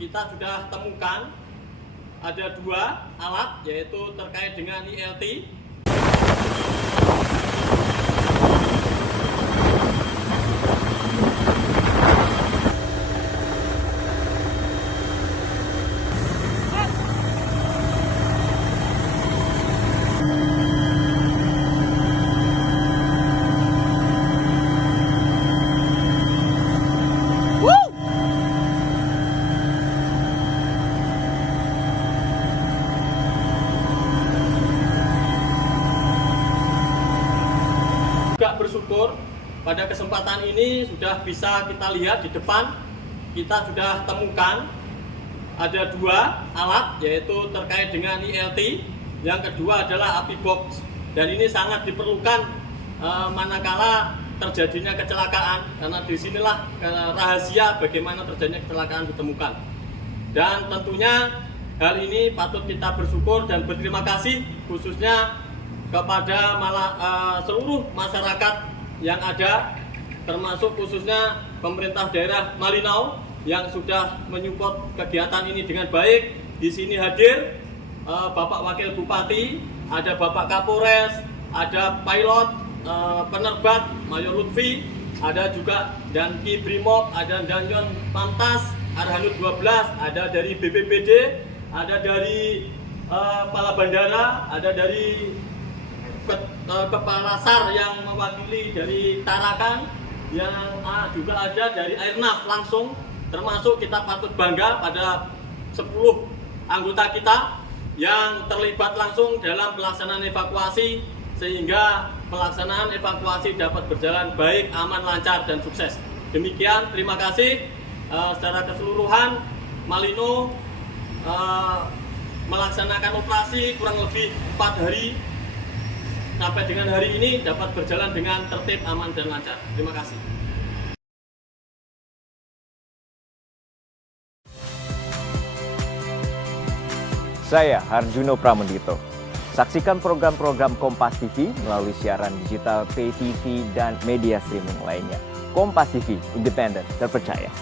kita sudah temukan ada 2 alat, yaitu terkait dengan ILT. Juga bersyukur pada kesempatan ini sudah bisa kita lihat di depan, kita sudah temukan ada 2 alat, yaitu terkait dengan ILT. Yang kedua adalah api box, dan ini sangat diperlukan manakala terjadinya kecelakaan, karena disinilah rahasia bagaimana terjadinya kecelakaan ditemukan. Dan tentunya hal ini patut kita bersyukur dan berterima kasih khususnya kepada seluruh masyarakat yang ada, termasuk khususnya pemerintah daerah Malinau yang sudah menyupport kegiatan ini dengan baik. Di sini hadir Bapak Wakil Bupati, ada Bapak Kapolres, ada pilot, penerbat Mayor Lutfi, ada juga Danki Brimob, ada Danjon Pantas, Arhanud 12, ada dari BPBD, ada dari Kepala Bandara, ada dari Kepala SAR yang mewakili dari Tarakan, yang juga ada dari Airnav langsung. Termasuk kita patut bangga pada 10 anggota kita yang terlibat langsung dalam pelaksanaan evakuasi, sehingga pelaksanaan evakuasi dapat berjalan baik, aman, lancar, dan sukses. Demikian, terima kasih. Secara keseluruhan, Malino melaksanakan operasi kurang lebih 4 hari. Sampai dengan hari ini dapat berjalan dengan tertib, aman, dan lancar. Terima kasih. Saya Harjuno Pramendito. Saksikan program-program Kompas TV melalui siaran digital, pay TV, dan media streaming lainnya. Kompas TV, independen, terpercaya.